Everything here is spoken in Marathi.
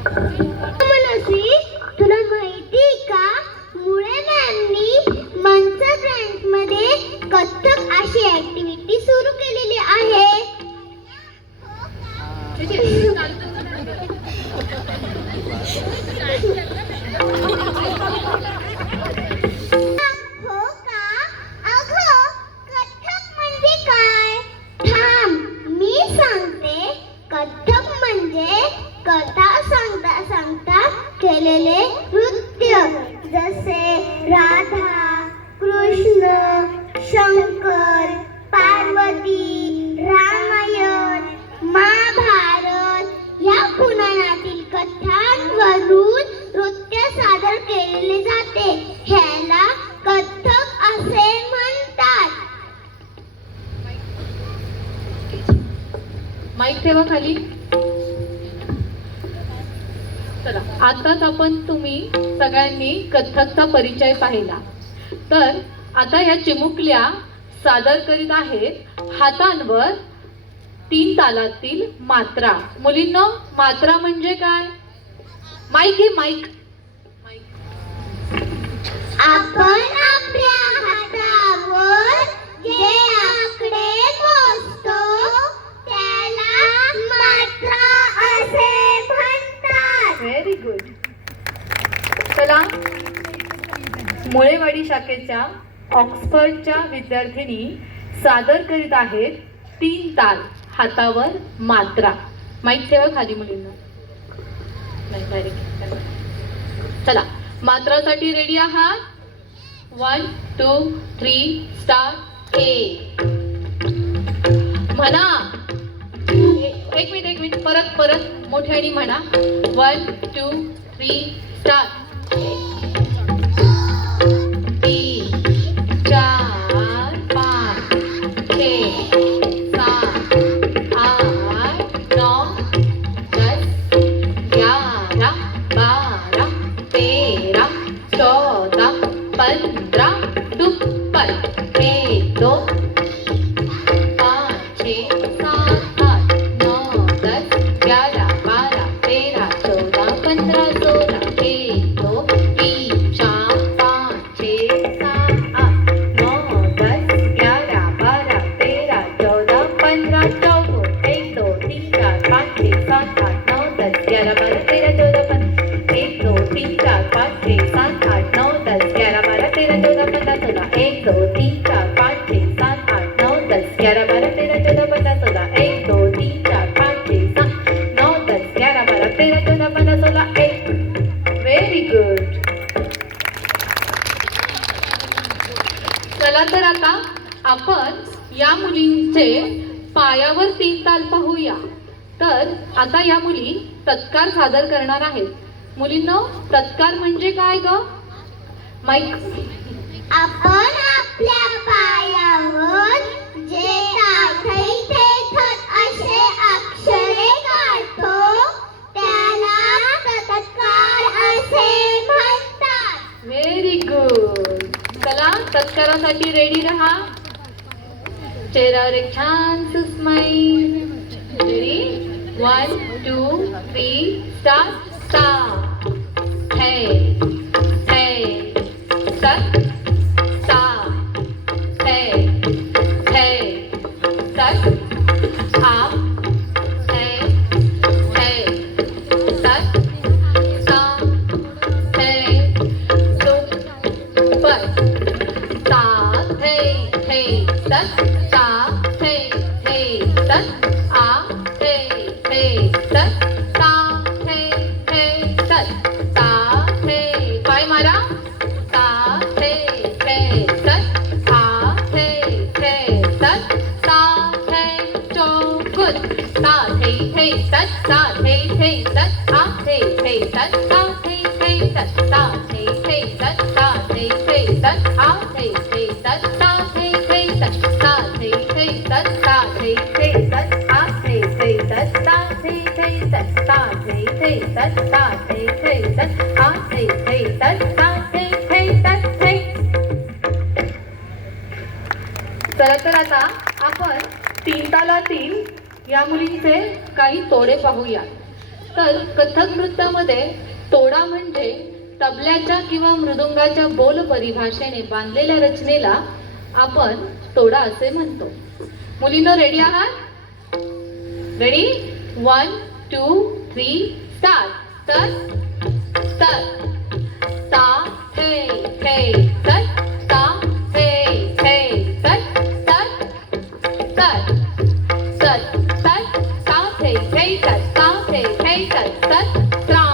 मनसी, तुला माहिती का मुळे मॅमनी मंच ब्रँच मध्ये कथ्थक अशी ऍक्टिव्हिटी सुरू केलेली आहे. हो का? अगं कथ्थक म्हणजे काय? थांब मी सांगते. कथ्थक म्हणजे कथा सांगता सांगता केलेले नृत्य, जसे राधा, कृष्ण, शंकर, पार्वती, रामायण, महाभारत या पुराणातील कथांवरून नृत्य सादर केले जाते. ह्याला कथ्थक असे म्हणतात. माईक ठेवा खाली. चला, आताच तुम्ही सगळ्यांनी कथ्थकचा परिचय पाहिला. तर आता या चिमुकल्या सादर करीत आहेत हातांवर 3 तालातील मात्रा. मुलींनो, मात्रा म्हणजे काय? माईक घे, माईक. आपण आपल्या हातावर जे आकडे मोजतो त्याला मात्रा असे म्हणतात. Very good. चला, मुळेवाडी शाखेच्या ऑक्सफर्डच्या विद्यार्थिनी सादर करीत आहेत 3 ताल हातावर मात्रा. माईक ठेवा खाली मुलींना. नाही, डायरेक्ट. चला, मात्रासाठी रेडी आहात? 1 2 3 स्टार्ट. ए म्हणा. एक मिनिट परत मोठ्याने म्हणा. 1 2 3 स्टार्ट. 3 4 5 6 7 8 9 10 11 12 13 14 15 दुप्पट. 1 2 5 6 7 8 9 10 11 12 13 14 15 16. 1 2 3 4 5 6 7 8 9 10 11 12 13 14 15 14. 1 2 3 4 5 6 7 8 9 10 11 12 13 14 15. 1 2 3 4 5 6 7 8 9 10 11 12 13 14 15 16. 1 2 3 4 5 6 7 8 9 10 11 12 13 14 15 16. 1 2 3 4 5 6 7 9 10 11 12 13 14 15 16. 1. Very good. चला, तर आता आपण या मुलींचे पायावर 3 ताल पाहूया. तर आता या मुली तत्कार सादर करणार आहेत. मुलींनो, तत्कार म्हणजे काय ग? माईक. आपण आपल्या पायावर जे थैथैथत असे अक्षरे काढतो त्याला तत्कार असे म्हणतात. Very good. चला, तत्कारासाठी रेडी राहा. चेहऱ्यावर एक छान स्माईल. रेडी? 1 2 3 स्टार्ट. सा है सत सा है सत. आ है सत सा है सुपर. सा है सत सा है सत. आ है सत सा है सत. सा है. पाय मारा. सा है सत. आ है सत. सा है चौकुट. सा है सत. सा है सत. आ है सत. सा है सत. सा है सत. सा है सत. आ है सत. सा है सत. सा है सत. सा है सत. आ है सत. सा है सत. सा है सत. सा है सत. आ है सत. सा है सत. चला, तर आता आपण 3 तालातील या मुलींचे काही तोडे पाहूया. तर कथक नृत्यामध्ये तोडा म्हणजे तबल्याच्या किंवा मृदुंगाच्या बोल परिभाषेने बांधलेल्या रचनेला आपण तोडा असे म्हणतो. मुलींनो, रेडी आहात? रेडी? 1 2 3 स्टार्ट. तर तर ता हे हे तर ता हे हे तर तर तर तर तर ता हे हे तर ता हे हे तर तर ता